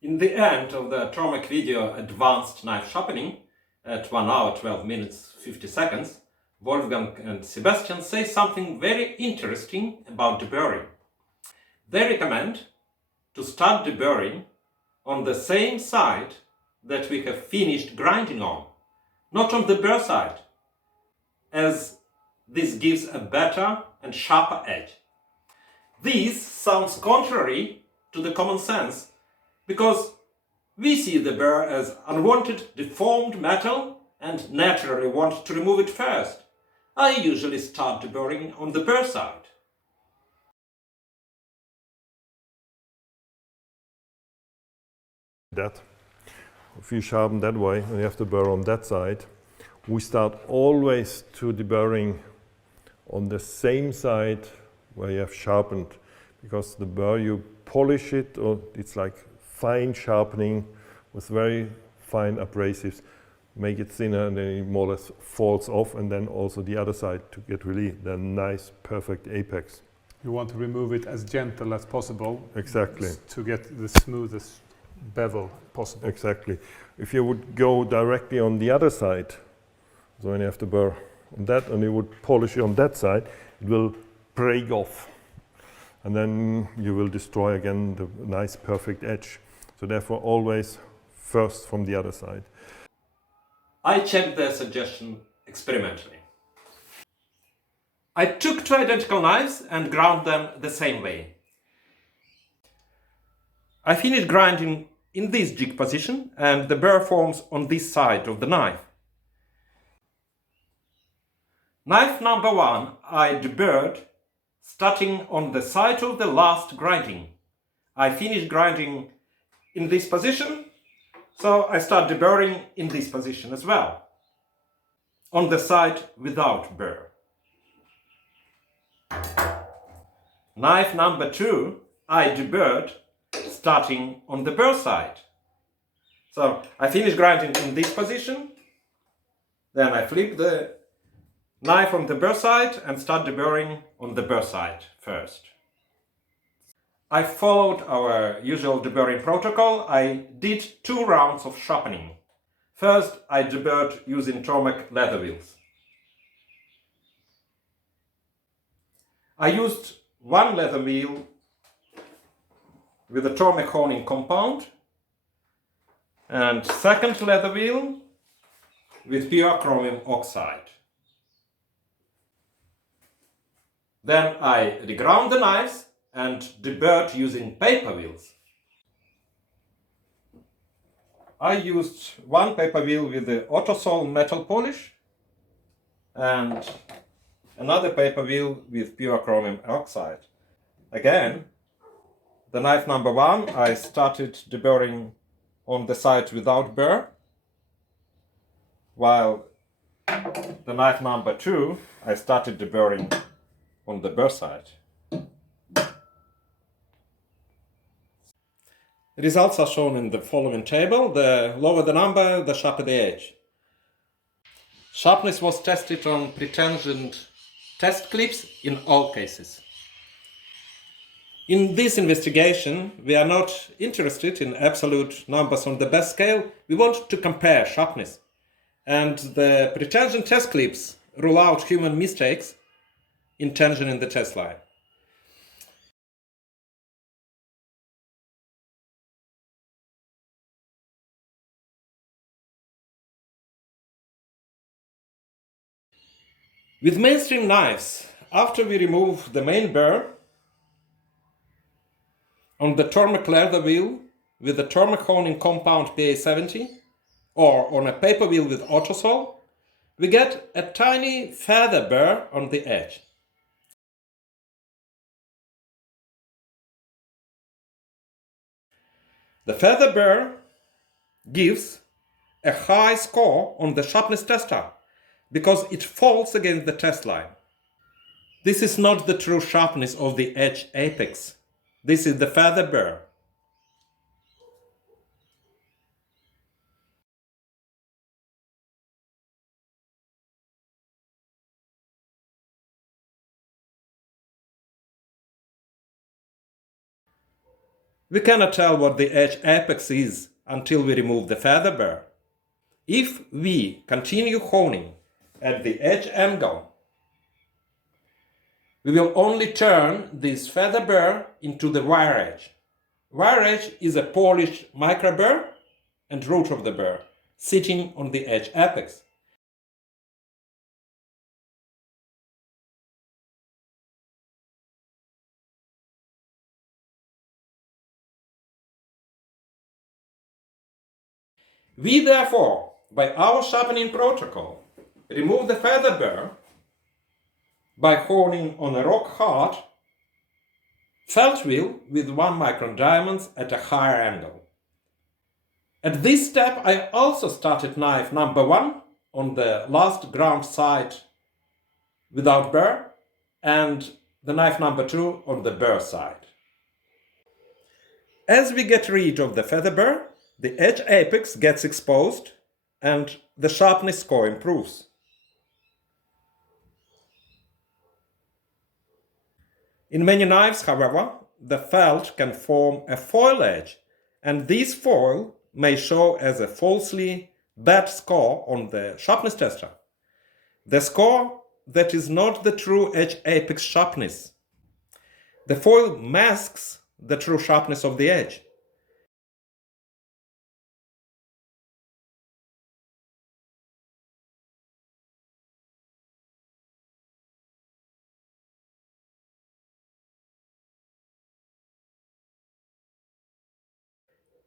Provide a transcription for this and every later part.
In the end of the Tormek video Advanced Knife Sharpening at 1 hour 12 minutes 50 seconds, Wolfgang and Sebastian say something very interesting about deburring. They recommend to start deburring on the same side that we have finished grinding on, not on the burr side, as this gives a better and sharper edge. This sounds contrary to the common sense, because we see the burr as unwanted, deformed metal and naturally want to remove it first. I usually start deburring on the burr side. That if you sharpen that way and you have the burr on that side, we start always to deburring on the same side where you have sharpened, because the burr, you polish it, or it's like fine sharpening with very fine abrasives, make it thinner, and then it more or less falls off, and then also the other side to get really the nice perfect apex. You want to remove it as gentle as possible. Exactly. To get the smoothest bevel possible. Exactly. If you would go directly on the other side, so when you have the burr on that and you would polish it on that side, it will break off. And then you will destroy again the nice perfect edge. So therefore always first from the other side. I checked their suggestion experimentally. I took two identical knives and ground them the same way. I finished grinding in this jig position and the burr forms on this side of the knife. Knife number 1 I deburred starting on the side of the last grinding. I finished grinding in this position, so I start deburring in this position as well, on the side without burr. Knife number 2 I deburred starting on the burr side. So I finish grinding in this position, then I flip the knife on the burr side and start deburring on the burr side first. I followed our usual deburring protocol. I did 2 rounds of sharpening. First, I deburred using Tormek leather wheels. I used one leather wheel with a Tormek honing compound and second leather wheel with pure chromium oxide. Then I reground the knives and deburred using paper wheels. I used one paper wheel with the Autosol metal polish and another paper wheel with pure chromium oxide. Again, the knife number 1 I started deburring on the side without burr, while the knife number 2 I started deburring on the burr side. Results are shown in the following table. The lower the number, the sharper the edge. Sharpness was tested on pretensioned test clips in all cases. In this investigation, we are not interested in absolute numbers on the best scale. We want to compare sharpness. And the pretension test clips rule out human mistakes in tension in the test line. With mainstream knives, after we remove the main burr, on the Tormek leather wheel with the Tormek honing compound PA70 or on a paper wheel with Autosol, we get a tiny feather burr on the edge. The feather burr gives a high score on the sharpness tester because it falls against the test line. This is not the true sharpness of the edge apex. This is the feather burr. We cannot tell what the edge apex is until we remove the feather burr. If we continue honing at the edge angle, we will only turn this feather burr into the wire edge. Wire edge is a polished micro burr and root of the burr sitting on the edge apex. We therefore, by our sharpening protocol, remove the feather burr by honing on a rock-hard felt wheel with 1 micron diamonds at a higher angle. At this step, I also started knife number 1 on the last ground side without burr and the knife number 2 on the burr side. As we get rid of the feather burr, the edge apex gets exposed and the sharpness score improves. In many knives, however, the felt can form a foil edge, and this foil may show as a falsely bad score on the sharpness tester. The score that is not the true edge apex sharpness. The foil masks the true sharpness of the edge.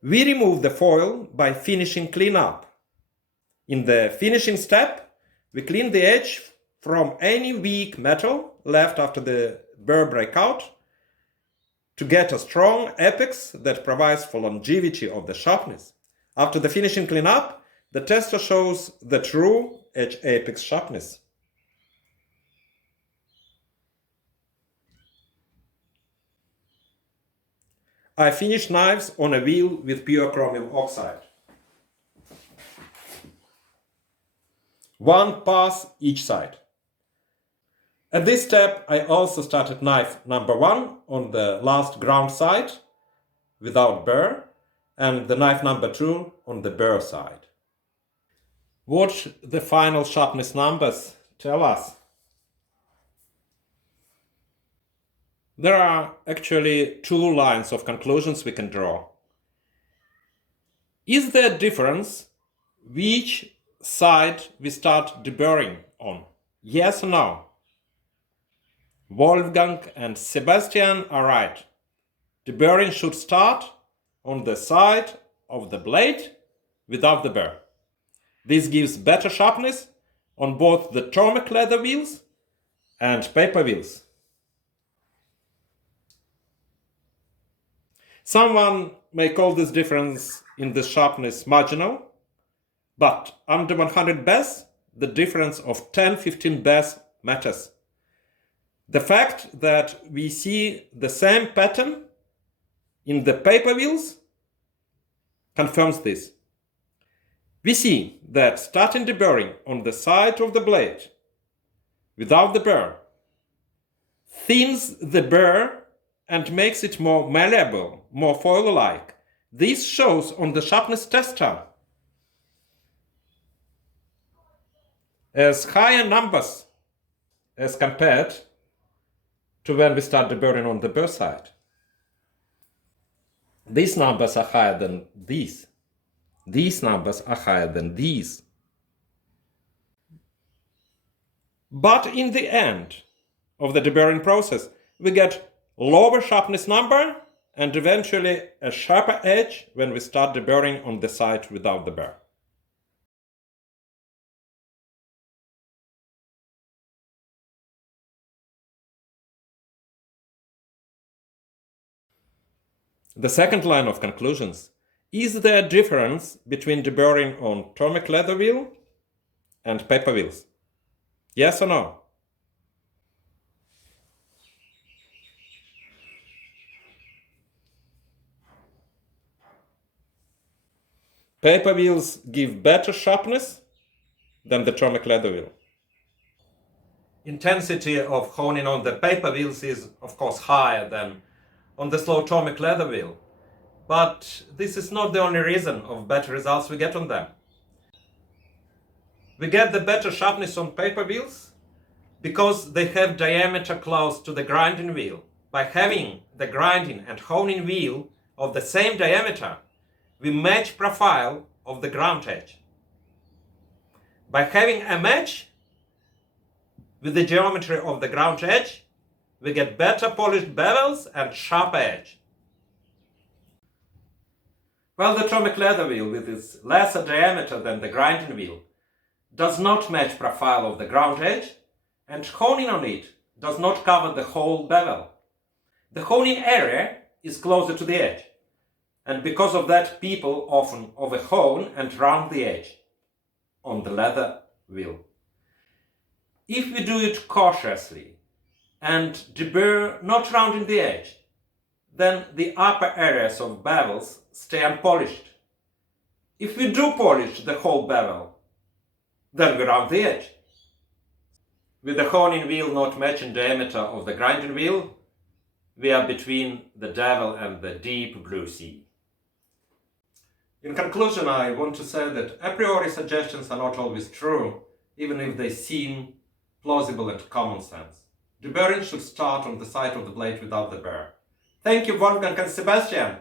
We remove the foil by finishing cleanup. In the finishing step, we clean the edge from any weak metal left after the burr breakout to get a strong apex that provides for longevity of the sharpness. After the finishing cleanup, the tester shows the true edge apex sharpness. I finish knives on a wheel with pure chromium oxide. 1 pass each side. At this step, I also started knife number 1 on the last ground side without burr and the knife number 2 on the burr side. What the final sharpness numbers tell us? There are actually 2 lines of conclusions we can draw. Is there a difference which side we start deburring on? Yes or no? Wolfgang and Sebastian are right. Deburring should start on the side of the blade without the burr. This gives better sharpness on both the Tormek leather wheels and paper wheels. Someone may call this difference in the sharpness marginal, but under 100 bes, the difference of 10-15 bes matters. The fact that we see the same pattern in the paper wheels confirms this. We see that starting deburring on the side of the blade without the burr thins the burr and makes it more malleable, more foil-like. This shows on the sharpness tester as higher numbers as compared to when we start deburring on the burr side. These numbers are higher than these. These numbers are higher than these. But in the end of the deburring process, we get lower sharpness number and eventually a sharper edge when we start deburring on the side without the burr. The second line of conclusions. Is there a difference between deburring on Tormek leather wheel and paper wheels? Yes or no? Paper wheels give better sharpness than the Tormek leather wheel. Intensity of honing on the paper wheels is of course higher than on the slow Tormek leather wheel. But this is not the only reason of better results we get on them. We get the better sharpness on paper wheels because they have diameter close to the grinding wheel. By having the grinding and honing wheel of the same diameter, we match profile of the ground edge. By having a match with the geometry of the ground edge, we get better polished bevels and sharp edge. Well, the Tormek leather wheel with its lesser diameter than the grinding wheel does not match profile of the ground edge, and honing on it does not cover the whole bevel. The honing area is closer to the edge, and because of that people often overhone and round the edge on the leather wheel. If we do it cautiously and deburr not rounding the edge, then the upper areas of bevels stay unpolished. If we do polish the whole bevel, then we round the edge. With the honing wheel not matching diameter of the grinding wheel, we are between the devil and the deep blue sea. In conclusion, I want to say that a priori suggestions are not always true, even if they seem plausible and common sense. Deburring should start on the side of the blade without the burr. Thank you, Wolfgang and Sebastian!